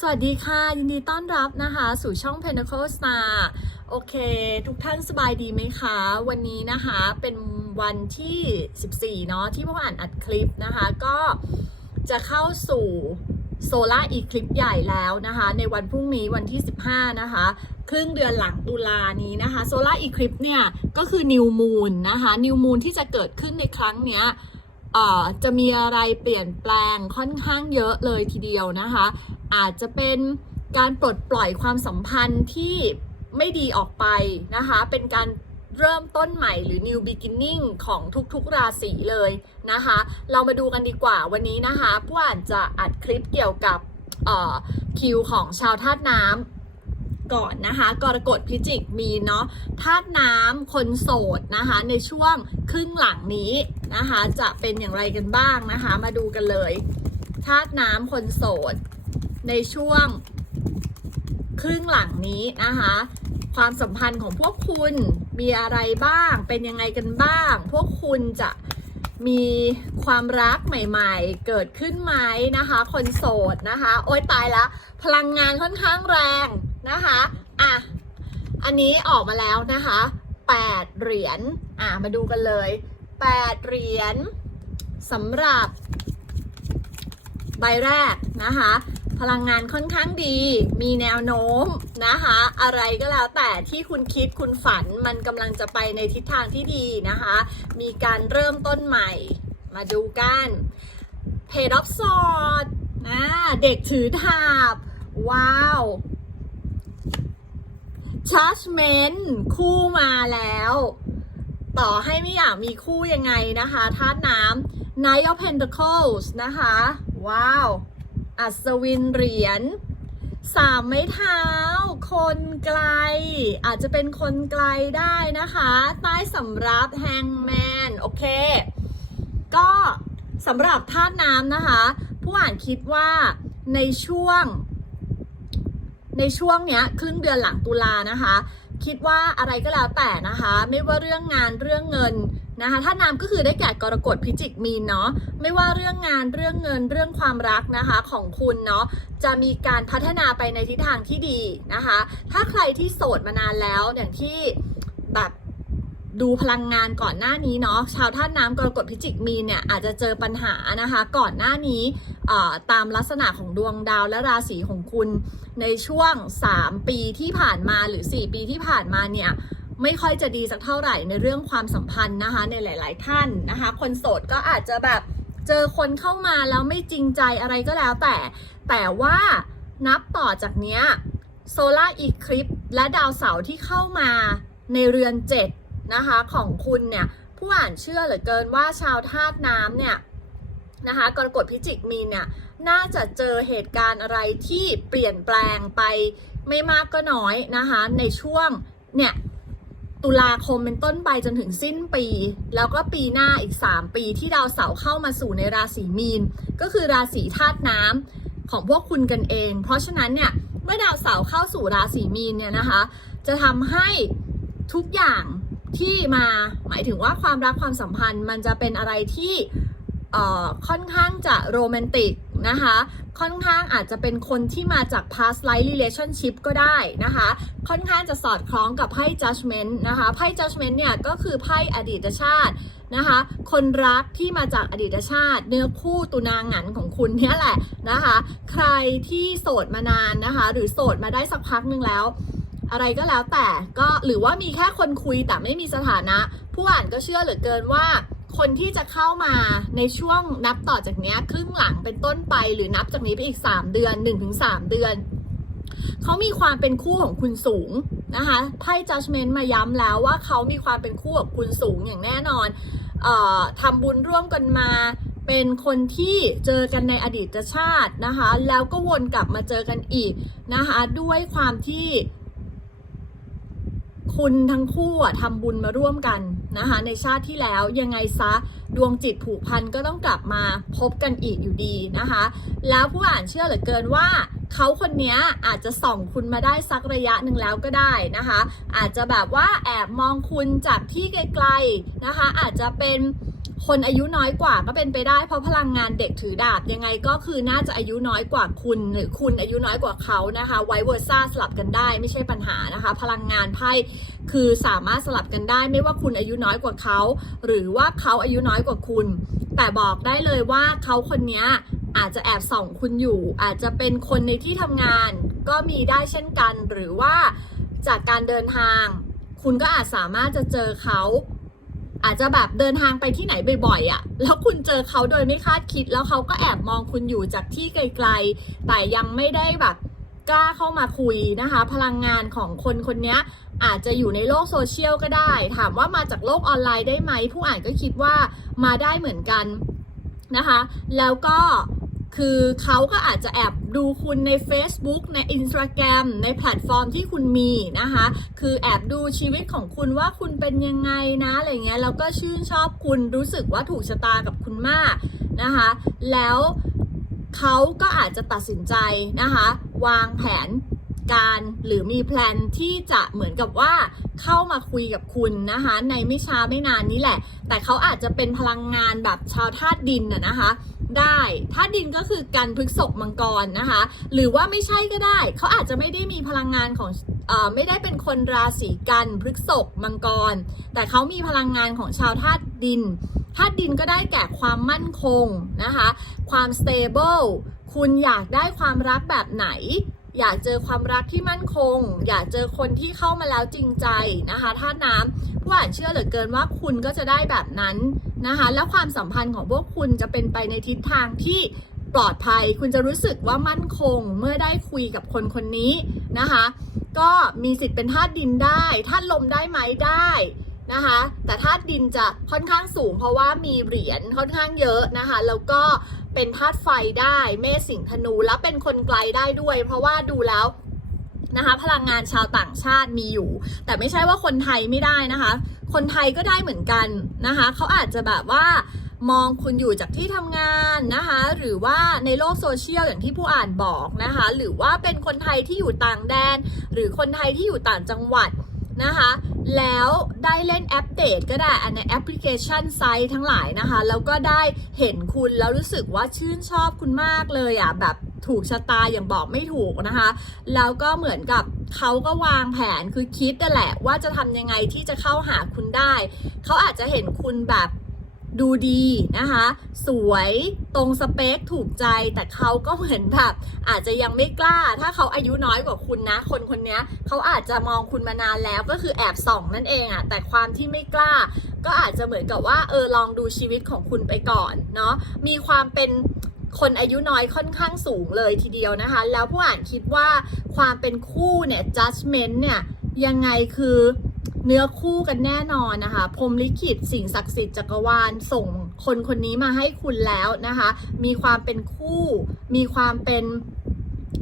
สวัสดีค่ะ ยินดีต้อนรับนะคะ สู่ช่อง Pinnacle Star โอเค ทุกท่านสบายดีไหมคะ วันนี้นะคะเป็นวันที่ 14 เนาะที่พวกอ่านอัดคลิปนะคะ ก็จะเข้าสู่โซล่าอีคลิปใหญ่แล้วนะคะ ในวันพรุ่งนี้วันที่ 15 นะคะ ครึ่งเดือนหลังตุลานี้นะคะโซล่าอีคลิปเนี่ย ก็คือนิวมูนนะคะนิวมูนที่จะเกิดขึ้นในครั้งเนี้ยจะมีอะไรเปลี่ยนแปลงค่อนข้างเยอะเลยทีเดียวนะคะ อาจจะเป็นการปลดปล่อยความสัมพันธ์ที่ไม่ดีออกไปนะคะ เป็นการเริ่มต้นใหม่หรือ new beginning ของทุกๆ ราศีเลยนะคะ เรามาดูกันดีกว่าวันนี้นะคะผู้อ่านจะอัดคลิปเกี่ยวกับคิวของชาวธาตุน้ำก่อนนะคะกรกฎพิจิกมีเนาะธาตุน้ำคนโสดนะคะในช่วงครึ่งหลังนี้นะคะจะเป็นอย่างไรกันบ้างนะคะ มาดูกันเลยธาตุน้ำคนโสด ในช่วงครึ่งหลังนี้นะคะ ความสัมพันธ์ของพวกคุณมีอะไรบ้าง เป็นยังไงกันบ้าง พวกคุณจะมีความรักใหม่ๆ เกิดขึ้นไหมนะคะ คนโสดนะคะ โอ๊ยตายละ พลังงานค่อนข้างแรงนะคะ อะ อันนี้ออกมาแล้วนะคะ8เหรียญ อะ มาดูกันเลย8เหรียญสำหรับใบแรกนะคะ พลังงานค่อนข้างดี มีแนวโน้มนะคะ อะไรก็แล้วแต่ที่คุณคิดคุณฝันมันกำลังจะไปในทิศทางที่ดีนะคะ มีการเริ่มต้นใหม่ มาดูกันเพดอฟสอดนะเด็กถือดาบ ว้าว Judgment คู่มาแล้ว ต่อให้ไม่อยากมีคู่ยังไงนะคะธาตุน้ำ Knight of Pentacles นะคะ ว้าว อัศวินเหรียญสามไม้เท้า คนไกล อาจจะเป็นคนไกลได้นะคะ ใต้สำรับแฮงแมนโอเค ก็สำหรับธาตุน้ำนะคะ ผู้อ่านคิดว่าในช่วง ในช่วงเนี้ยครึ่งเดือนหลังตุลานะคะ คิดว่าอะไรก็แล้วแต่นะคะ ไม่ว่าเรื่องงานเรื่องเงิน นะคะถ้าน้ำก็คือได้แก่กรกฎพิจิกมีนเนาะไม่ว่าเรื่องงานเรื่องเงินเรื่องความรักนะคะของคุณเนาะจะมีการพัฒนาไปในทิศทางที่ดีนะคะ ถ้าใครที่โสดมานานแล้วอย่างที่แบบดูพลังงานก่อนหน้านี้เนาะชาวท่าตุน้ำกรกฎพิจิกมีเนี่ยอาจจะเจอปัญหานะคะ ก่อนหน้านี้ตามลักษณะของดวงดาวและราศีของคุณในช่วง 3 ปีที่ผ่านมาหรือ 4 ปีที่ผ่านมาเนี่ย ไม่ค่อยจะดีสักเท่าไหร่ในเรื่องความสัมพันธ์นะคะ ในหลาย ๆ ท่านนะคะ คนโสดก็อาจจะแบบเจอคนเข้ามาแล้วไม่จริงใจอะไรก็แล้วแต่ แต่ว่านับต่อจากเนี้ยโซลาร์อีคลิปและดาวเสาร์ที่เข้ามาในเรือน7นะคะของคุณเนี่ยผู้อ่านเชื่อเหลือเกินว่าชาวธาตุน้ำเนี่ยนะคะกรกฎพิจิกมีเนี่ยน่าจะเจอเหตุการณ์อะไรที่เปลี่ยนแปลงไปไม่มากก็น้อยนะคะในช่วงเนี่ย ตุลาคมเป็นต้นไปจนถึงสิ้นปี แล้วก็ปีหน้าอีก 3 ปีที่ดาวเสาร์เข้ามาสู่ในราศีมีน ก็คือราศีธาตุน้ำของพวกคุณกันเอง เพราะฉะนั้นเนี่ยเมื่อดาวเสาร์เข้าสู่ราศีมีนเนี่ยนะคะ จะทำให้ทุกอย่างที่มาหมายถึงว่าความรักความสัมพันธ์มันจะเป็นอะไรที่เอ่อค่อนข้างจะโรแมนติกนะคะ ค่อนข้างอาจจะเป็นคนที่มาจาก past life relationship ก็ได้นะคะ ค่อนข้างจะสอดคล้องกับไพ่ judgment นะคะไพ่ judgment เนี่ยก็คือไพ่อดีตชาตินะคะคนรักที่มาจากอดีตชาติ เนื้อคู่ตุนางหงันของคุณเนี่ยแหละนะคะ ใครที่โสดมานานนะคะ หรือโสดมาได้สักพักหนึ่งแล้ว อะไรก็แล้วแต่ก็หรือว่ามีแค่คนคุยแต่ไม่มีสถานะ ผู้อ่านก็เชื่อเหลือเกินว่า คนที่จะเข้ามาในช่วงนับต่อจากนี้ครึ่งหลังเป็นต้นไปหรือนับจากนี้ไปอีก 3 เดือน 1-3 เดือนเขามีความเป็นคู่ของคุณสูงนะคะไพ่ judgment มาย้ำแล้วว่าเขามีความเป็นคู่กับคุณสูงอย่างแน่นอนออทำบุญร่วมกันมาเป็นคนที่เจอกันในอดีตชาตินะคะ แล้วก็วนกลับมาเจอกันอีกนะคะ ด้วยความที่ คุณทั้งคู่อะทำบุญมาร่วมกันนะคะ ในชาติที่แล้วยังไงซะดวงจิตผูกพันก็ต้องกลับมาพบกันอีกอยู่ดีนะคะ แล้วผู้อ่านเชื่อเหลือเกินว่าเขาคนนี้อาจจะส่องคุณมาได้สักระยะหนึ่งแล้วก็ได้นะคะ อาจจะแบบว่าแอบมองคุณจากที่ไกลๆนะคะ อาจจะเป็น คนอายุน้อยกว่าก็เป็นไปได้ เพราะพลังงานเด็กถือดาบยังไงก็คือน่าจะอายุน้อยกว่าคุณ หรือคุณอายุน้อยกว่าเขานะคะไวเวอร์ซ่าสลับกันได้ไม่ใช่ปัญหานะคะ พลังงานไพ่คือสามารถสลับกันได้ ไม่ว่าคุณอายุน้อยกว่าเขา หรือว่าเขาอายุน้อยกว่าคุณ แต่บอกได้เลยว่าเขาคนนี้อาจจะแอบส่องคุณอยู่ อาจจะเป็นคนในที่ทำงาน ก็มีได้เช่นกัน หรือว่าจากการเดินทาง คุณก็อาจสามารถจะเจอเขา อาจจะแบบเดินทางไปที่ไหนบ่อยๆอะ่ะ แล้วคุณเจอเขาโดยไม่คาดคิด แล้วเขาก็แอบมองคุณอยู่จากที่ไกลๆ แต่ยังไม่ได้แบบกล้าเข้ามาคุยนะคะ พลังงานของคนคนนี้อาจจะอยู่ในโลกโซเชียลก็ได้ ถามว่ามาจากโลกออนไลน์ได้ไหม ผู้อ่านก็คิดว่ามาได้เหมือนกันนะคะ แล้วก็ คือเขาก็อาจจะแอบดูคุณใน Facebook ใน Instagram ในแพลตฟอร์มที่คุณมีนะคะ คือแอบดูชีวิตของคุณว่าคุณเป็นยังไงนะอะไรเงี้ยแล้วก็ชื่นชอบคุณรู้สึกว่าถูกชะตากับคุณมากนะคะ แล้วเขาก็อาจจะตัดสินใจนะคะ วางแผนการหรือมีแพลนที่จะเหมือนกับว่าเข้ามาคุยกับคุณนะคะ ในไม่ช้าไม่นานนี้แหละ แต่เขาอาจจะเป็นพลังงานแบบชาวธาตุดินน่ะนะคะ ได้ธาตุดินก็คือกันพฤกษกมังกรนะคะ หรือว่าไม่ใช่ก็ได้ เขาอาจจะไม่ได้มีพลังงานของออไม่ได้เป็นคนราศีกันพฤกษกมังกร แต่เขามีพลังงานของชาวธาตุดินธาตุดินก็ได้แก่ความมั่นคงนะคะ ความ stable คุณอยากได้ความรักแบบไหน อยากเจอความรักที่มั่นคง อยากเจอคนที่เข้ามาแล้วจริงใจนะคะธาตุน้ำผู้อ่านเชื่อเหลือเกินว่าคุณก็จะได้แบบนั้นนะคะแล้วความสัมพันธ์ของพวกคุณจะเป็นไปในทิศทางที่ปลอดภัย คุณจะรู้สึกว่ามั่นคงเมื่อได้คุยกับคนคนนี้นะคะ ก็มีสิทธิ์เป็นธาตุดินได้ธาตุลมได้ไหมได้นะคะแต่ธาตุดินจะค่อนข้างสูงเพราะว่ามีเหรียญค่อนข้างเยอะนะคะ แล้วก็ เป็นธาตุไฟได้เมษสิงธนูแล้วเป็นคนไกลได้ด้วย เพราะว่าดูแล้วนะคะพลังงานชาวต่างชาติมีอยู่ แต่ไม่ใช่ว่าคนไทยไม่ได้นะคะ คนไทยก็ได้เหมือนกันนะคะเขาอาจจะแบบว่ามองคุณอยู่จากที่ทำงานนะคะ หรือว่าในโลกโซเชียลอย่างที่ผู้อ่านบอกนะคะ หรือว่าเป็นคนไทยที่อยู่ต่างแดน หรือคนไทยที่อยู่ต่างจังหวัด นะคะ แล้วได้เล่นแอปเดตก็ได้อันในแอปพลิเคชันไซต์ทั้งหลายนะคะ แล้วก็ได้เห็นคุณแล้วรู้สึกว่าชื่นชอบคุณมากเลยอะแบบถูกชะตาอย่างบอกไม่ถูกนะคะ แล้วก็เหมือนกับเขาก็วางแผนคือคิดแต่แหละว่าจะทำยังไงที่จะเข้าหาคุณได้ เขาอาจจะเห็นคุณแบบ ดูดีนะคะ สวยตรงสเปคถูกใจแต่เขาก็เหมือนแบบอาจจะยังไม่กล้า ถ้าเขาอายุน้อยกว่าคุณนะ คนคนนี้เขาอาจจะมองคุณมานานแล้วก็คือแอบส่องนั่นเองอะแต่ความที่ไม่กล้า ก็อาจจะเหมือนกับว่าเออลองดูชีวิตของคุณไปก่อนเนาะมีความเป็นคนอายุน้อยค่อนข้างสูงเลยทีเดียวนะคะ แล้วผู้อ่านคิดว่าความเป็นคู่เนี่ย judgment เนี่ยยังไงคือ เนื้อคู่กันแน่นอนนะคะพรมลิขิตสิ่งศักดิ์สิทธิ์จักรวาลส่งคนคนนี้มาให้คุณแล้วนะคะ มีความเป็นคู่ มีความเป็น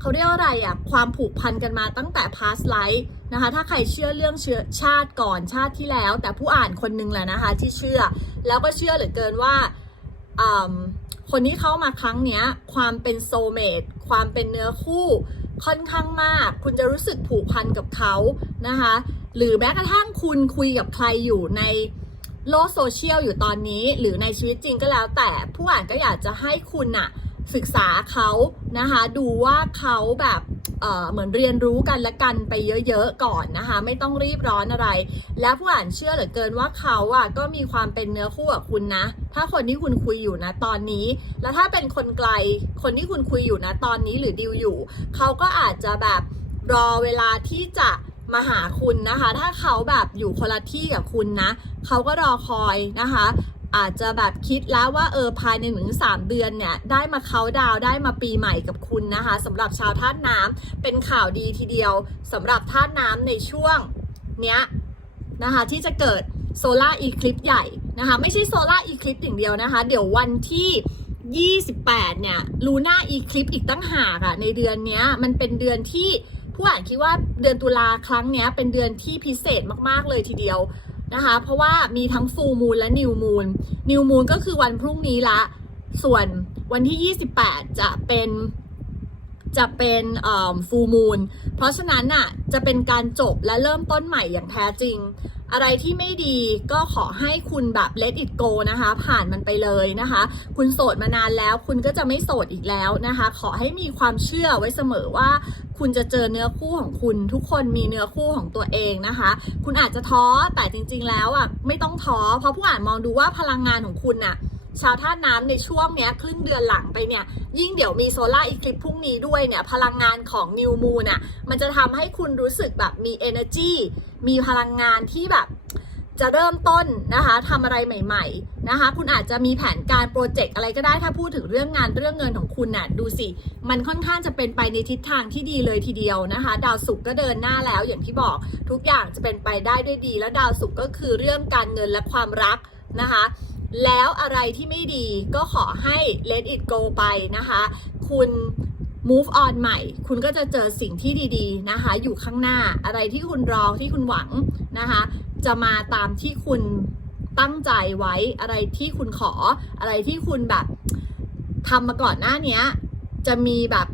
เขาเรียกว่าอะไรอะความผูกพันกันมาตั้งแต่ past life นะคะ ถ้าใครเชื่อเรื่องเชื้อชาติก่อนชาติที่แล้ว แต่ผู้อ่านคนหนึงแหละนะคะที่เชื่อ แล้วก็เชื่อเหลือเกินว่าอืมคนที่เข้ามาครั้งเนี้ย ความเป็นโซเมดความเป็นเนื้อคู่ค่อนข้างมาก คุณจะรู้สึกผูกพันกับเขานะคะ หรือแม้กระทั่งคุณคุยกับใครอยู่ในโลกโซเชียลอยู่ตอนนี้ หรือในชีวิตจริงก็แล้ว แต่ผู้อ่านก็อยากจะให้คุณอะศึกษาเขานะคะ ดูว่าเขาแบบเเหมือนเรียนรู้กันและกันไปเยอะๆก่อนนะคะ ไม่ต้องรีบร้อนอะไร แล้วผู้อ่านเชื่อเหลือเกินว่าเขาอะก็มีความเป็นเนื้อคู่กับคุณนะ ถ้าคนที่คุณคุยอยู่นะตอนนี้ แล้วถ้าเป็นคนไกลคนที่คุณคุยอยู่นะตอนนี้หรือดิวอยู่ เขาก็อาจจะแบบรอเวลาที่จะ มาหาคุณนะคะ ถ้าเขาแบบอยู่คนละที่กับคุณนะ เขาก็รอคอยนะคะ อาจจะแบบคิดแล้วว่าเออภายในหนึ่งสามเดือนเนี่ย ได้มาเขาดาวได้มาปีใหม่กับคุณนะคะสำหรับชาวธาตุน้ำเป็นข่าวดีทีเดียวสำหรับธาตุน้ำในช่วงเนี้ยนะคะที่จะเกิดโซลาร์อีคลิปใหญ่นะคะ ไม่ใช่โซลาร์อีคลิปอย่างเดียวนะคะ เดี๋ยววันที่ 28 เนี่ยลูน่าอีคลิปอีกตั้งหากอะในเดือนเนี้ยมันเป็นเดือนที่ ผู้อ่านคิดว่าเดือนตุลาครั้งนี้เป็นเดือนที่พิเศษมากๆเลยทีเดียวนะคะ เพราะว่ามีทั้งฟูมูลและนิวมูลนิวมูลก็คือวันพรุ่งนี้ละ ส่วนวันที่ 28 จะเป็นจะเป็นฟูมูล เพราะฉะนั้นน่ะจะเป็นการจบและเริ่มต้นใหม่อย่างแท้จริง อะไรที่ไม่ดีก็ขอให้คุณแบบ let it go นะคะ ผ่านมันไปเลยนะคะ คุณโสดมานานแล้ว คุณก็จะไม่โสดอีกแล้วนะคะ ขอให้มีความเชื่อไว้เสมอว่า คุณจะเจอเนื้อคู่ของคุณ ทุกคนมีเนื้อคู่ของตัวเองนะคะ คุณอาจจะท้อแต่จริง ๆ แล้วอะไม่ต้องท้อเพราะผู้อ่านมองดูว่าพลังงานของคุณน่ะ ชาวธาตุน้ำในช่วงเนี้ยครึ่งเดือนหลังไปเนี่ย ยิ่งเดี๋ยวมีโซลาร์อีคลิปพรุ่งนี้ด้วยเนี่ย พลังงานของนิวมูนอะมันจะทำให้คุณรู้สึกแบบมี energy มีพลังงานที่แบบจะเริ่มต้นนะคะทำอะไรใหม่ๆนะคะ คุณอาจจะมีแผนการโปรเจกต์อะไรก็ได้ถ้าพูดถึงเรื่องงานเรื่องเงินของคุณน่ะดูสิ มันค่อนข้างจะเป็นไปในทิศทางที่ดีเลยทีเดียวนะคะ ดาวศุกร์ก็เดินหน้าแล้วอย่างที่บอกทุกอย่างจะเป็นไปได้ด้วยดี แล้วดาวศุกร์ก็คือเรื่องการเงินและความรักนะคะ แล้วอะไรที่ไม่ดีก็ขอให้ let it go ไปนะคะ คุณ move on ใหม่ คุณก็จะเจอสิ่งที่ดีๆนะคะ อยู่ข้างหน้าอะไรที่คุณรอที่คุณหวังนะคะ จะมาตามที่คุณตั้งใจไว้อะไรที่คุณขออะไรที่คุณแบบทำมาก่อนหน้านี้จะมีแบบ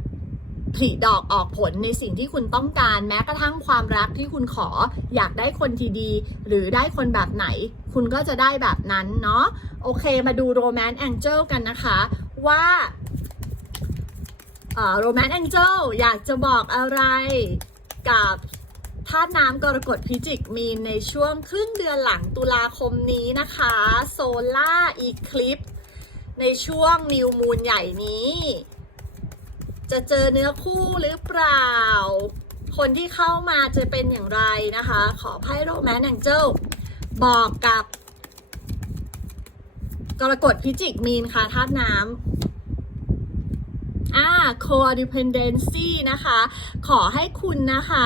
ผลิดอกออกผลในสิ่งที่คุณต้องการ แม้กระทั่งความรักที่คุณขออยากได้คนที่ดีหรือได้คนแบบไหน คุณก็จะได้แบบนั้นเนาะโอเคมาดูโรแมนต์แองเจิลกันนะคะว่าโรแมนต์แองเจิลอยากจะบอกอะไรกับธาตุน้ำกรกฎพิจิกมีนในช่วงครึ่งเดือนหลังตุลาคมนี้นะคะโซล่าอีคลิป ในช่วงนิวมูนใหญ่นี้ จะเจอเนื้อคู่หรือเปล่า คนที่เข้ามาจะเป็นอย่างไรนะคะ ขอไพ่โรแมนต์แองเจิล บอกกับ กรกฎพิจิกมีนค่ะธาตุน้ำอ่า codependency นะคะ ขอให้คุณนะคะ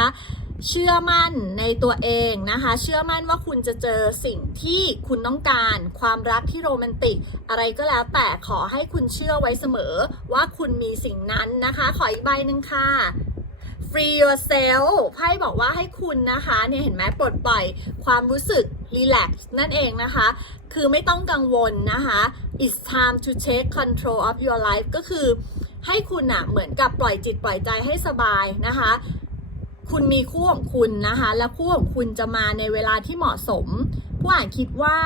เชื่อมั่นในตัวเองนะคะ เชื่อมั่นว่าคุณจะเจอสิ่งที่คุณต้องการ ความรักที่โรแมนติก อะไรก็แล้วแต่ขอให้คุณเชื่อไว้เสมอว่าคุณมีสิ่งนั้นนะคะ ขออีกใบหนึ่งค่ะ free yourself ไพ่บอกว่าให้คุณนะคะเนี่ยเห็นไหมปลดปล่อยความรู้สึก relax นั่นเองนะคะ คือไม่ต้องกังวลนะคะ it's time to take control of your life ก็คือให้คุณอะเหมือนกับปล่อยจิตปล่อยใจให้สบายนะคะ คุณมีคู่ของคุณนะคะ และคู่ของคุณจะมาในเวลาที่เหมาะสม ผู้อ่านคิดว่า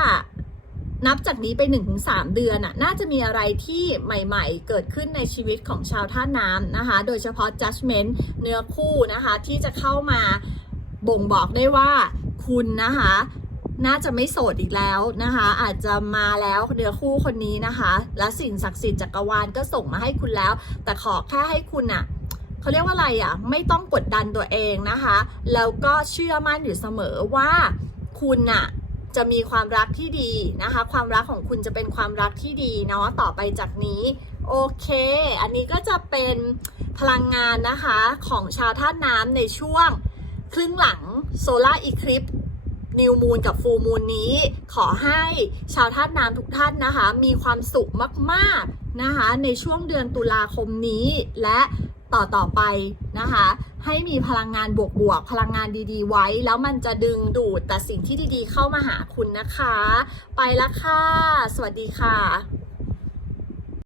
นับจากนี้ไป1-3 เดือนน่ะน่าจะมีอะไรที่ใหม่ๆ เกิดขึ้นในชีวิตของชาวท่าน้ำนะคะ โดยเฉพาะ judgment เนื้อคู่นะคะ ที่จะเข้ามาบ่งบอกได้ว่าคุณนะคะ น่าจะไม่โสดอีกแล้วนะคะ อาจจะมาแล้วเนื้อคู่คนนี้นะคะ และสิ่งศักดิ์สิทธิ์จักรวาลก็ส่งมาให้คุณแล้ว แต่ขอแค่ให้คุณอะเขาเรียกว่าอะไรอะไม่ต้องกดดันตัวเองนะคะ แล้วก็เชื่อมั่นอยู่เสมอว่าคุณอะจะมีความรักที่ดีนะคะ ความรักของคุณจะเป็นความรักที่ดีเนาะต่อไปจากนี้โอเค อันนี้ก็จะเป็นพลังงานนะคะของชาวธาตุน้ำในช่วงครึ่งหลังโซลาร์อีคลิป นิวมูนกับฟูมูนนี้ ขอให้ชาวธาตุน้ำทุกท่านนะคะ มีความสุขมากๆนะคะ ในช่วงเดือนตุลาคมนี้และต่อต่อไปนะคะ ให้มีพลังงานบวกๆ พลังงานดีๆ ไว้ แล้วมันจะดึงดูดแต่สิ่งที่ดีๆ เข้ามาหาคุณนะคะ ไปละค่ะ สวัสดีค่ะ